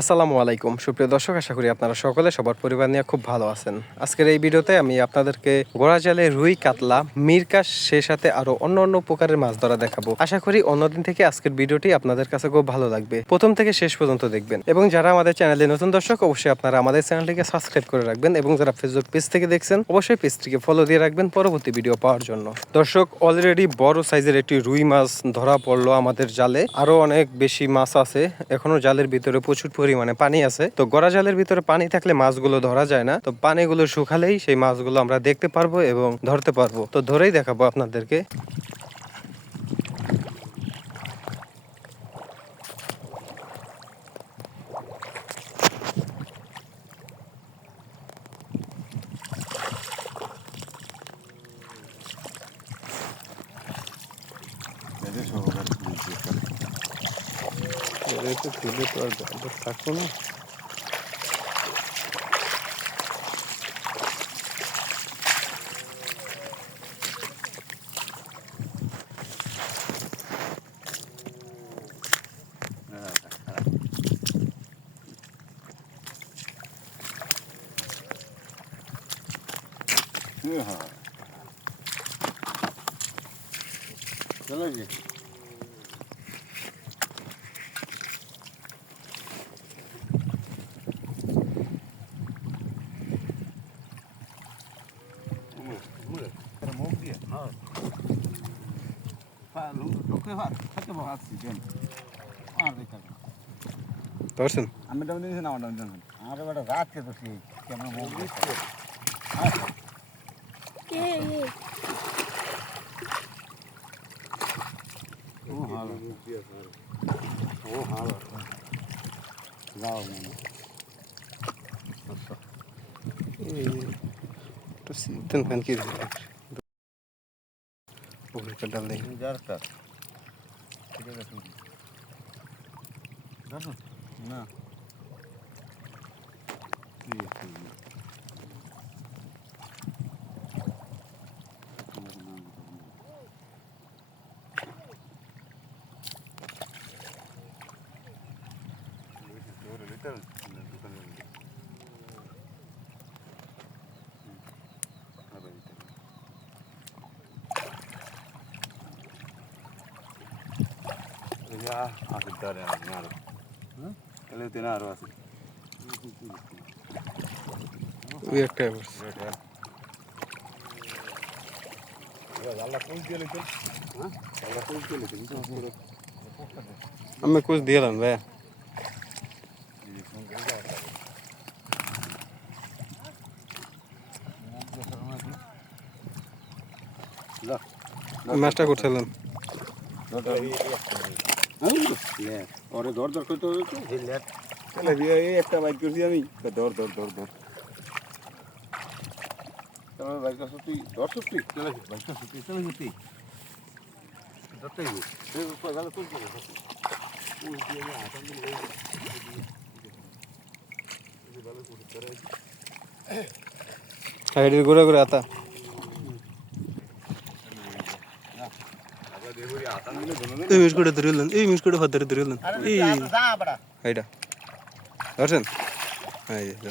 আসসালামু আলাইকুম সুপ্রিয় দর্শক, আশা করি আপনারা সকলে সবার পরিবার নিয়ে খুব ভালো আছেন। আজকের এই ভিডিওতে আমি আপনাদেরকে গোড়া জালে রুই, কাতলা, মিরকাশ, সেই সাথে আরো অন্য প্রকারের মাছ ধরা দেখাবো। আশা করি অন্যদিন থেকে আজকের ভিডিওটি আপনাদের কাছে খুব ভালো লাগবে। প্রথম থেকে শেষ পর্যন্ত দেখবেন এবং যারা আমাদের চ্যানেলে নতুন দর্শক, অবশ্যই আপনারা আমাদের চ্যানেলটিকে সাবস্ক্রাইব করে রাখবেন এবং যারা ফেসবুক পেজ থেকে দেখছেন অবশ্যই পেজটিকে ফলো দিয়ে রাখবেন পরবর্তী ভিডিও পাওয়ার জন্য। দর্শক, অলরেডি বড় সাইজের একটি রুই মাছ ধরা পড়লো আমাদের জালে। আরো অনেক বেশি মাছ আছে, এখনো জালের ভিতরে প্রচুর পরিমাণে পানি আছে। তো গড়া জালের ভিতরে পানি থাকলে মাছগুলো ধরা যায় না, তো পানিগুলো শুকালেই সেই মাছগুলো আমরা দেখতে পারবো এবং ধরতে পারবো। তো ধরেই দেখাবো আপনাদেরকে। থাকবো না। चलो जी ধরছেন? আমি ডাউন দিয়েছি না আমার ডাউন দিয়েছেন আমার বেটা রাতকে তো সেই কেমন মুখ দিচ্ছে ও ভালো ও ভালো যাও মানে একটু সিদ্ধন খান কি ওকে ডাল দেই যারটা ঠিক আছে না ওই একটা আমি কুছ দিলাম ভাই। মাছটা করছিলাম ওরে ধর ধর করতে হবে তো একটা বাইক করছি আমি ধর ধর ধর ধর তোমার বাইকটা সত্যি ধর সত্যি চলে বাইকটা সত্যি চলে সত্যি ধরতেই ভালো তুলতে হবে সাইডে ঘুরে ঘুরে আতা এই মিসকুটে ধরিলেন, এই মিসকুটে ফাদরে ধরিলেন, এই এইটা ধরছেন? এই যে